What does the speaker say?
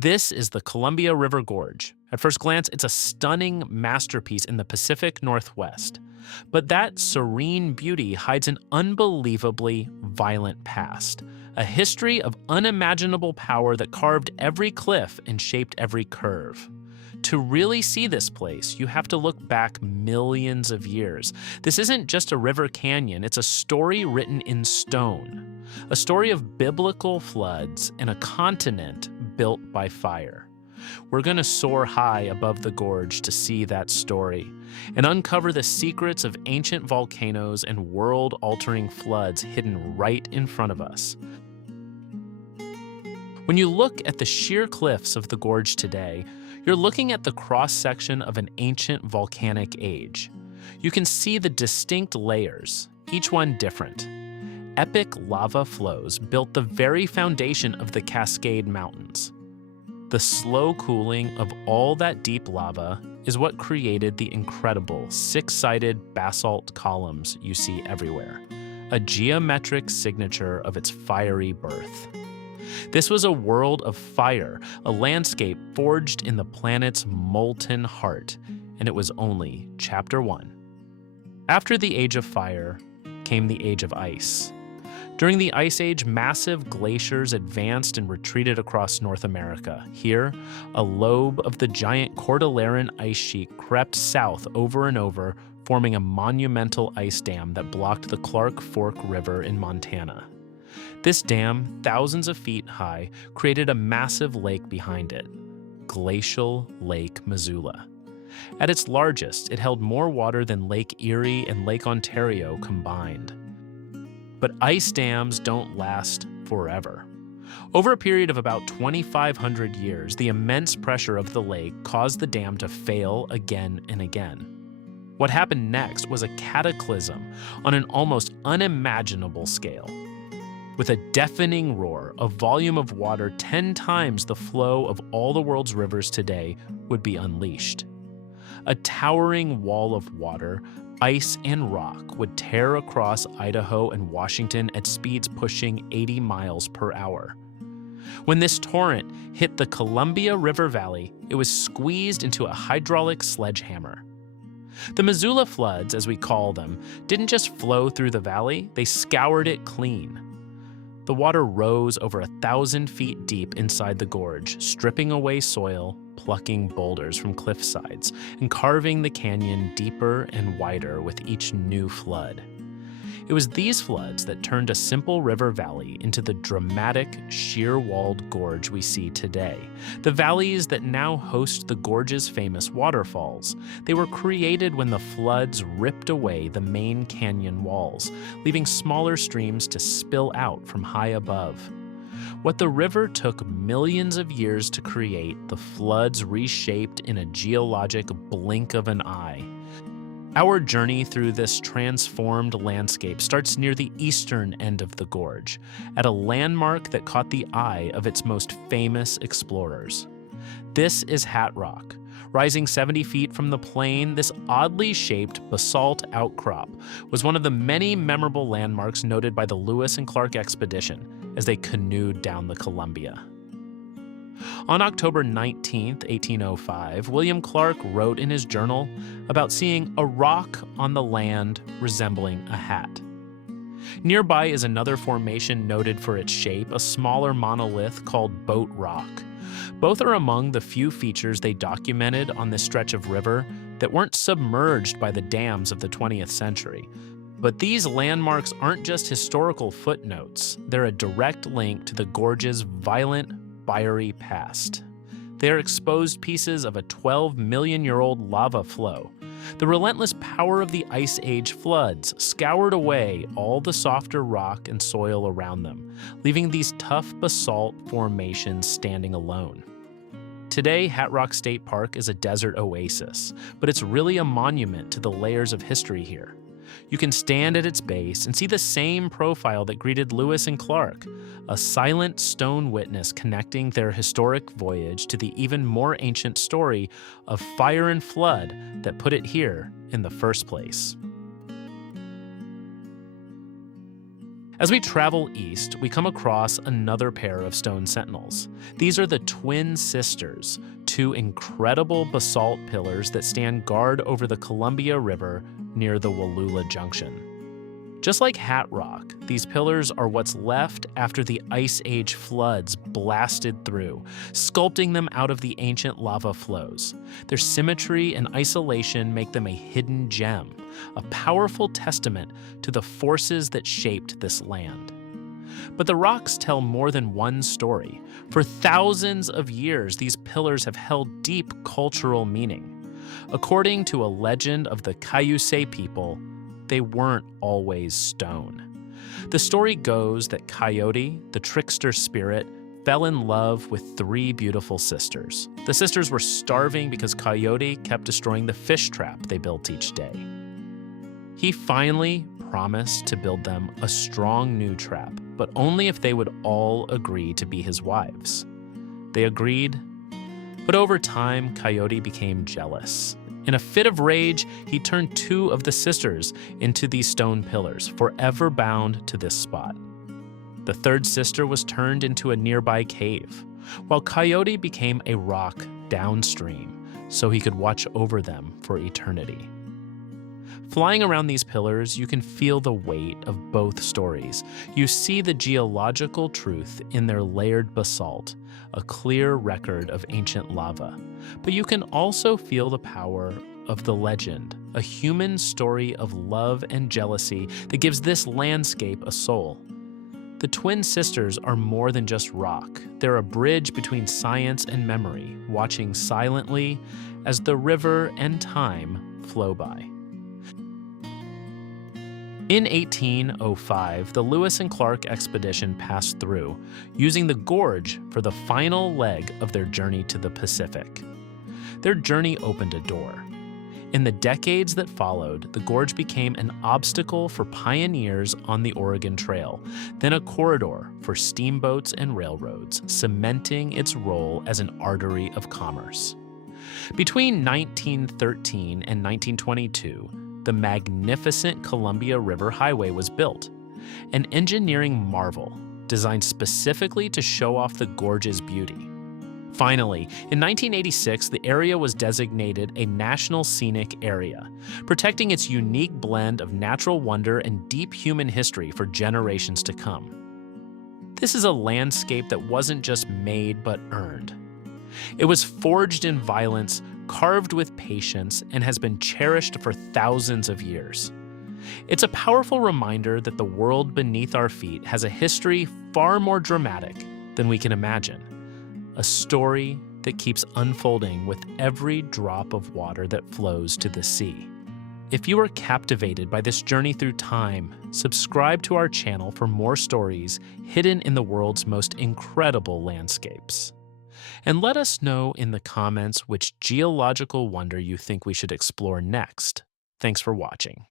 This is the Columbia River Gorge. At first glance, it's a stunning masterpiece in the Pacific Northwest. But that serene beauty hides an unbelievably violent past, a history of unimaginable power that carved every cliff and shaped every curve. To really see this place, you have to look back millions of years. This isn't just a river canyon, it's a story written in stone. A story of biblical floods and a continent built by fire. We're going to soar high above the gorge to see that story and uncover the secrets of ancient volcanoes and world-altering floods hidden right in front of us. When you look at the sheer cliffs of the gorge today, you're looking at the cross-section of an ancient volcanic age. You can see the distinct layers, each one different. Epic lava flows built the very foundation of the Cascade Mountains. The slow cooling of all that deep lava is what created the incredible six-sided basalt columns you see everywhere, a geometric signature of its fiery birth. This was a world of fire, a landscape forged in the planet's molten heart, and it was only Chapter 1. After the Age of Fire came the Age of Ice. During the Ice Age, massive glaciers advanced and retreated across North America. Here, a lobe of the giant Cordilleran ice sheet crept south over and over, forming a monumental ice dam that blocked the Clark Fork River in Montana. This dam, thousands of feet high, created a massive lake behind it, Glacial Lake Missoula. At its largest, it held more water than Lake Erie and Lake Ontario combined. But ice dams don't last forever. Over a period of about 2,500 years, the immense pressure of the lake caused the dam to fail again and again. What happened next was a cataclysm on an almost unimaginable scale. With a deafening roar, a volume of water 10 times the flow of all the world's rivers today would be unleashed. A towering wall of water, ice and rock would tear across Idaho and Washington at speeds pushing 80 miles per hour. When this torrent hit the Columbia River Valley, it was squeezed into a hydraulic sledgehammer. The Missoula floods, as we call them, didn't just flow through the valley, they scoured it clean. The water rose over 1,000 feet deep inside the gorge, stripping away soil, plucking boulders from cliff sides, and carving the canyon deeper and wider with each new flood. It was these floods that turned a simple river valley into the dramatic, sheer-walled gorge we see today. The valleys that now host the gorge's famous waterfalls. They were created when the floods ripped away the main canyon walls, leaving smaller streams to spill out from high above. What the river took millions of years to create, the floods reshaped in a geologic blink of an eye. Our journey through this transformed landscape starts near the eastern end of the gorge, at a landmark that caught the eye of its most famous explorers. This is Hat Rock. Rising 70 feet from the plain, this oddly shaped basalt outcrop was one of the many memorable landmarks noted by the Lewis and Clark expedition as they canoed down the Columbia. On October 19, 1805, William Clark wrote in his journal about seeing a rock on the land resembling a hat. Nearby is another formation noted for its shape, a smaller monolith called Boat Rock. Both are among the few features they documented on this stretch of river that weren't submerged by the dams of the 20th century. But these landmarks aren't just historical footnotes, they're a direct link to the gorge's violent, fiery past. They are exposed pieces of a 12-million-year-old lava flow. The relentless power of the Ice Age floods scoured away all the softer rock and soil around them, leaving these tough basalt formations standing alone. Today, Hat Rock State Park is a desert oasis, but it's really a monument to the layers of history here. You can stand at its base and see the same profile that greeted Lewis and Clark, a silent stone witness connecting their historic voyage to the even more ancient story of fire and flood that put it here in the first place. As we travel east, we come across another pair of stone sentinels. These are the twin sisters, two incredible basalt pillars that stand guard over the Columbia River near the Wallula Junction. Just like Hat Rock, these pillars are what's left after the Ice Age floods blasted through, sculpting them out of the ancient lava flows. Their symmetry and isolation make them a hidden gem, a powerful testament to the forces that shaped this land. But the rocks tell more than one story. For thousands of years, these pillars have held deep cultural meaning. According to a legend of the Cayuse people, they weren't always stone. The story goes that Coyote, the trickster spirit, fell in love with three beautiful sisters. The sisters were starving because Coyote kept destroying the fish trap they built each day. He finally promised to build them a strong new trap, but only if they would all agree to be his wives. They agreed, but over time, Coyote became jealous. In a fit of rage, he turned two of the sisters into these stone pillars, forever bound to this spot. The third sister was turned into a nearby cave, while Coyote became a rock downstream so he could watch over them for eternity. Flying around these pillars, you can feel the weight of both stories. You see the geological truth in their layered basalt, a clear record of ancient lava. But you can also feel the power of the legend, a human story of love and jealousy that gives this landscape a soul. The twin sisters are more than just rock. They're a bridge between science and memory, watching silently as the river and time flow by. In 1805, the Lewis and Clark expedition passed through, using the gorge for the final leg of their journey to the Pacific. Their journey opened a door. In the decades that followed, the gorge became an obstacle for pioneers on the Oregon Trail, then a corridor for steamboats and railroads, cementing its role as an artery of commerce. Between 1913 and 1922, the magnificent Columbia River Highway was built, an engineering marvel designed specifically to show off the gorge's beauty. Finally, in 1986, the area was designated a National Scenic Area, protecting its unique blend of natural wonder and deep human history for generations to come. This is a landscape that wasn't just made but earned. It was forged in violence, carved with patience, and has been cherished for thousands of years. It's a powerful reminder that the world beneath our feet has a history far more dramatic than we can imagine. A story that keeps unfolding with every drop of water that flows to the sea. If you are captivated by this journey through time, subscribe to our channel for more stories hidden in the world's most incredible landscapes. And let us know in the comments which geological wonder you think we should explore next. Thanks for watching.